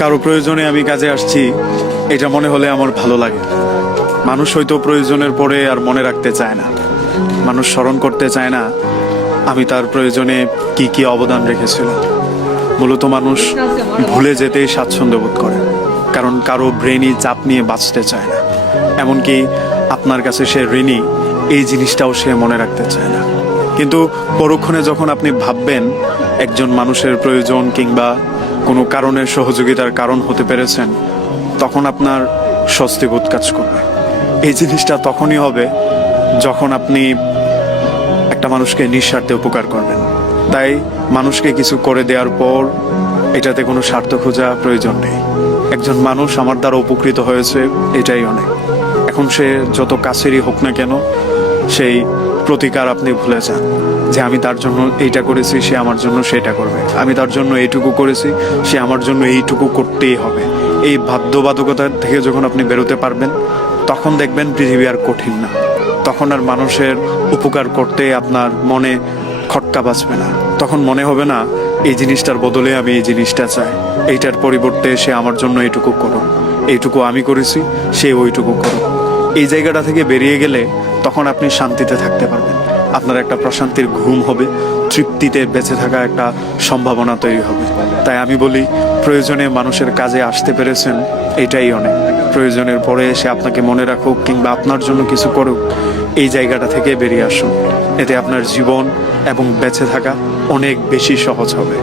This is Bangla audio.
কারো প্রয়োজনে আমি কাজে আসছি, এটা মনে হলে আমার ভালো লাগে। মানুষ হয়তো প্রয়োজনের পরে আর মনে রাখতে চায় না, মানুষ স্মরণ করতে চায় না আমি তার প্রয়োজনে কি কি অবদান রেখেছিলাম। মূলত মানুষ ভুলে যেতেই স্বাচ্ছন্দ্য বোধ করে, কারণ কারো ব্রেনই চাপ নিয়ে বাঁচতে চায় না। এমনকি আপনার কাছে সে ঋণী, এই জিনিসটাও সে মনে রাখতে চায় না। কিন্তু পরক্ষণে যখন আপনি ভাববেন একজন মানুষের প্রয়োজন কিংবা কোনো কারণের সহযোগিতার কারণ হতে পেরেছেন, তখন আপনার স্বস্তিবোধ কাজ করবে। এই জিনিসটা তখনই হবে যখন আপনি একটা মানুষকে নিঃস্বার্থে উপকার করবেন। তাই মানুষকে কিছু করে দেওয়ার পর এটাতে কোনো স্বার্থ খোঁজা প্রয়োজন নেই। একজন মানুষ আমার দ্বারা উপকৃত হয়েছে, এটাই অনেক। এখন সে যত কাছেরই হোক না কেন, সেই প্রতিকার আপনি ভুলে যান যে আমি তার জন্য এইটা করেছি, সে আমার জন্য সেটা করবে। আমি তার জন্য এইটুকু করেছি, সে আমার জন্য এইটুকু করতেই হবে। এই বাধ্যবাধকতা থেকে যখন আপনি বেরোতে পারবেন, তখন দেখবেন পৃথিবী আর কঠিন না। তখন আর মানুষের উপকার করতে আপনার মনে খটকা বাজবে না। তখন মনে হবে না এই জিনিসটার বদলে আমি এই জিনিসটা চাই, এইটার পরিবর্তে সে আমার জন্য এইটুকু করুক, এইটুকু আমি করেছি সে ওইটুকু করুক। এই জায়গাটা থেকে বেরিয়ে গেলে তখন আপনি শান্তিতে থাকতে পারবেন। আপনার একটা প্রশান্তির ঘুম হবে, তৃপ্তিতে বেঁচে থাকা একটা সম্ভাবনা তৈরি হবে। তাই আমি বলি, প্রয়োজনে মানুষের কাজে আসতে পেরেছেন, এটাই অনেক। প্রয়োজনের পরে এসে আপনাকে মনে রাখুক কিংবা আপনার জন্য কিছু করুক, এই জায়গাটা থেকে বেরিয়ে আসুন। এতে আপনার জীবন এবং বেঁচে থাকা অনেক বেশি সহজ হবে।